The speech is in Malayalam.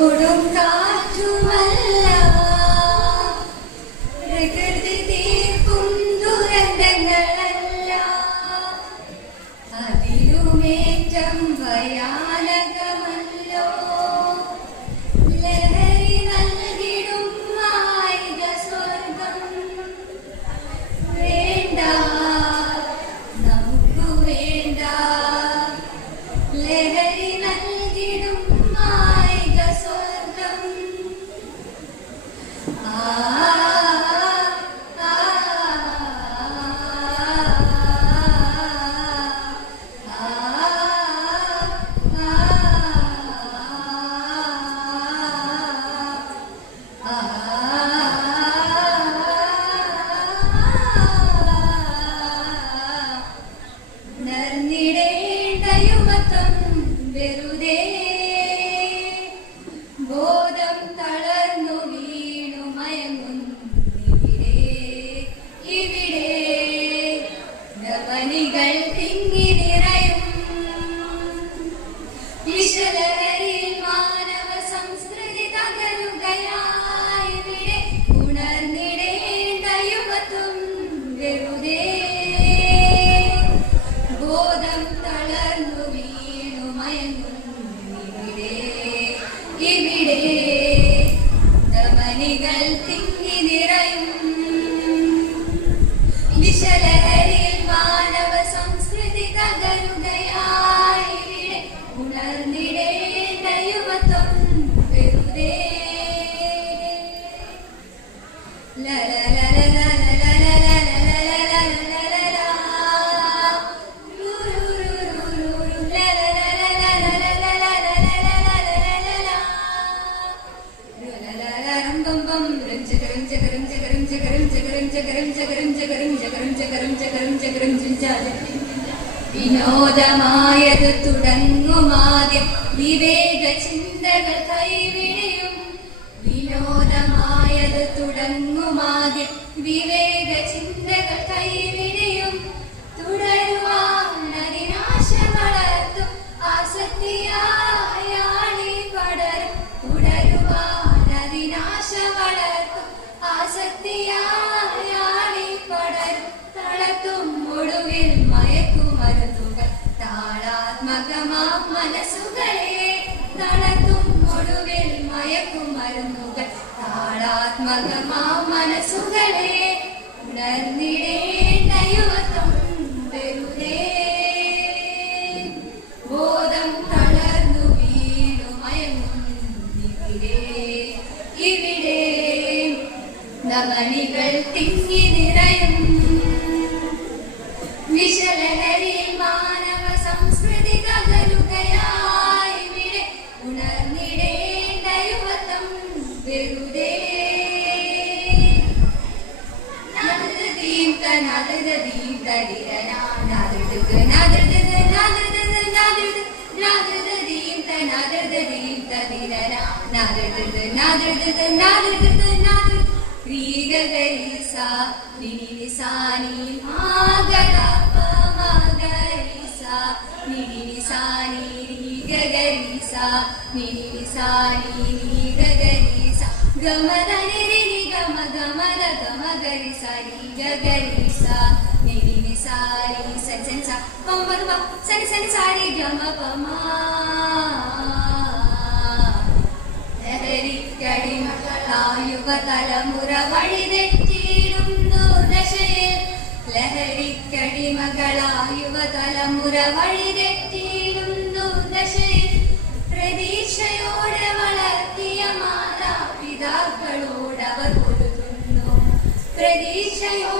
കൊടുങ്കാറ്റുമല്ല ധമനികൾ തിങ്ങി നിറയും വിനോദമായത് തുടങ്ങുമാദ്യം വിവേക ചിന്തകൾ കൈവിടിയും. വിനോദമായത് തുടങ്ങുമാദ്യം വിവേക ചിന്തകൾ കൈവിടിയും. ഒടുവിൽ മയക്കുമരുന്നുകൾ താളാത്മകമാ മനസ്സുകളെ തളർത്തും ഒടുവിൽ മയക്കുമരുന്നുകൾ താളാത്മകമാ മനസ്സുകളെ ഉണർന്നിടേണ്ട യുവത്വം വെറുതെ. ബോധം തളർന്നു വീണു മയങ്ങുന്നിവിടെ. ഇവിടെ നമനികൾ തിങ്ങി നിറയും വിശലഹരിയിൽ മാനവ സംസ്കൃതി തകരുകയായി ഇവിടെ ഉണർന്നിടേണ്ട യുവത്വം വെറുതെ. നദൃതീം തനദൃതീം തടിരനാ നദൃതൃത് നദൃതൃത് നദൃതൃത് നദൃത് നദൃതീം തനദൃതീം തടിരനാ നദൃതൃത് നദൃതൃത് നദൃതൃത് നദൃത് ക്രീഗരീസ നിനിസാനി മാഗദപ മഗരീസ നിനിസാനി രീഗരീസ നിനിസാനി നീഗരീസ ഗമന നിരിനി ഗമ ഗമന ഗമ ഗരിസ രീഗരീസ നിനി സാരി സൻ സൻ സ. പമ പമ സനി സനി സാരി ഗമ പമ. ലഹരിക്കടിമകളായുവ തലമുറ വഴിതെറ്റിയിടുന്നു ദശയിൽ ലഹരിക്കടിമകളായുവ തലമുറ വഴിതെറ്റിയിടുന്നു ദശയിൽ പ്രതീക്ഷയോടെ വളർത്തിയ മാതാപിതാക്കളോടവർ പൊരുതുന്നു പ്രതീക്ഷയോടെ